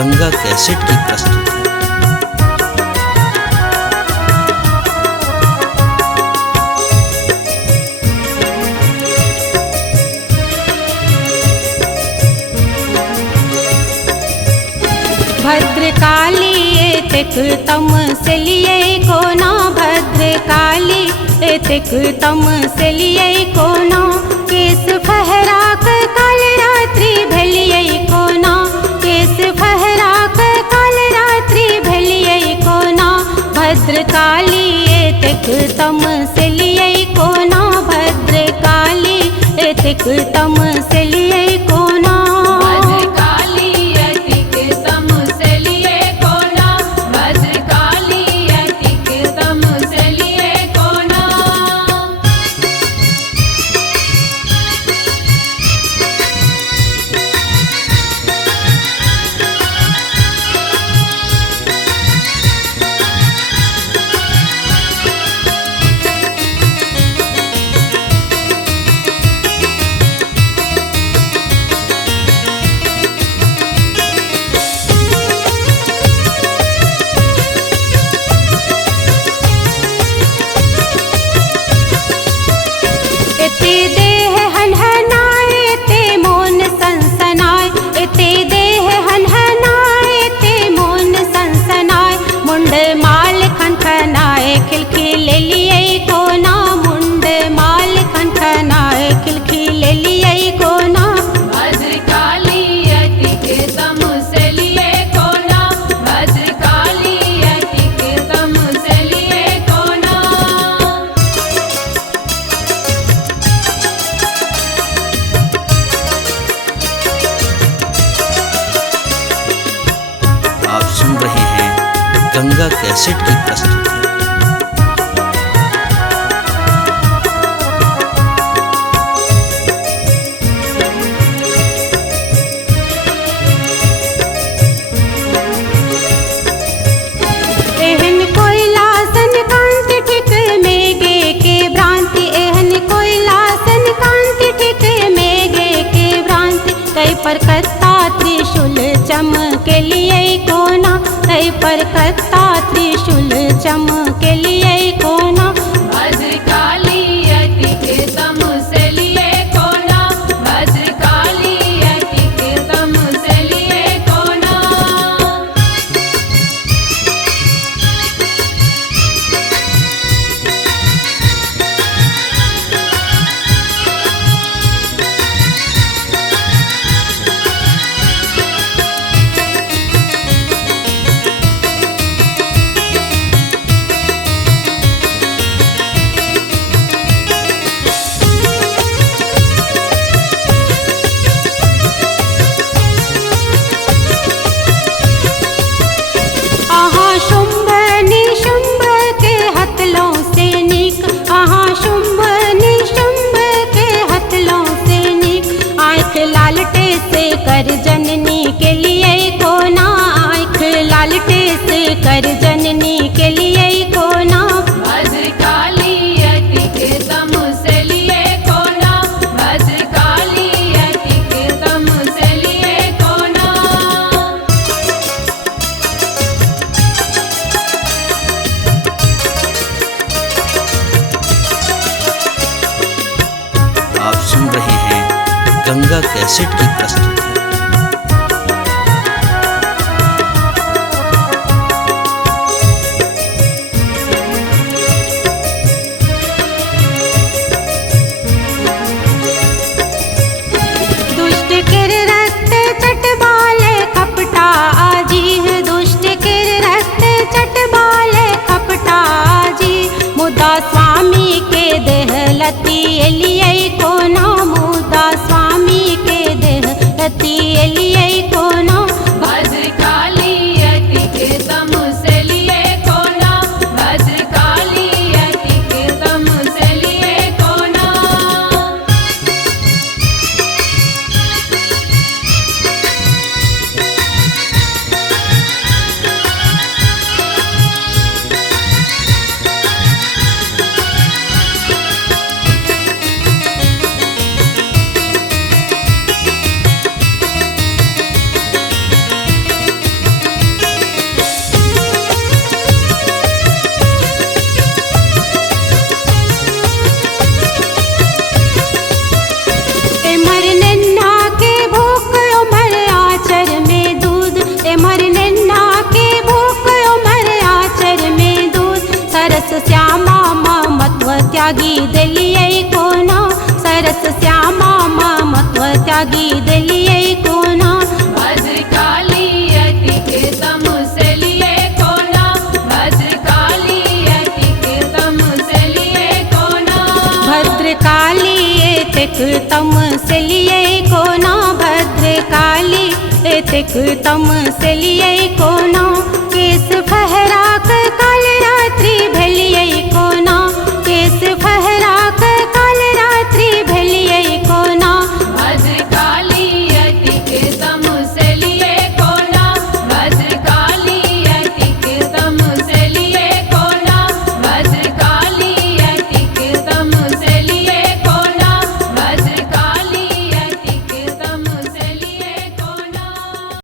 Ganga cassette की प्रस्तुति। भद्रकाली एतिक तम से लिए कोना, भद्रकाली एतिक तम से लिए कोना, केस फहरा कर काल रात्रि भेलिए कोना, केस फहरा कर काल रात्रि भेलिए कोना, भद्रकाली एतिक तम से लिए कोना, भद्रकाली एतिक तम से लिए कोना। इते देह हनहनाए ते मोन सनसनाए, इते देह हनहनाए ते मोन सनसनाए, मुंड माल खनखनाए खिलखिल लिए कोना, मुंड माल खनखनाए खिलखिल लिए कोना। भद्रकाली एतिक तम से लिए कोना, भद्रकाली एतिक तम से लिए कोना। आप सुन रहे हैं गंगा कैसेट की प्रस्तुति। एहन कोयला सन कांति ठिक मेघे के भ्रांति, एहन कोयला सन कांति ठिक मेघे के भ्रांति, कई पर कत्ता त्रिशूल चमके लिए कोना, कई पर कत्ता त्रिशूल चमके लिए कोना। भद्रकाली एतिक तम से लिए कोना, भद्रकाली एतिक तम से लिए कोना। आहा शुंभ निशुंभ के हथलों से नीक, आहा शुंभ निशुंभ के हथलों से नीक, आँख लालटे से कर जननी के लिए कोना, आँख लालटे से कर जननी के लिए कोना। भद्रकाली एतिक तम से लिए कोना, भद्रकाली एतिक तम से लिए कोना। आप सुन रहे हैं गंगा कैसेट की प्रस्तुति। दुष्ट किर रक्त चटबाल कपटा आजी है, दुष्ट किर रक्त चटबाल कपटा आजी, मुदा स्वामी के देह लती लिए कोना, मुदा स्वामी के देह लती त्यागी दिलिये कोना, सरस श्यामा ममत्व त्यागी दिलिये कोना। भद्रकाली अतिक तमुसलिए कोना, भद्रकाली अतिक तमुसलिए कोना। भद्रकाली एतिक तमसलिए कोना, भद्रकाली एतिक तमसलिए कोना। केस फहर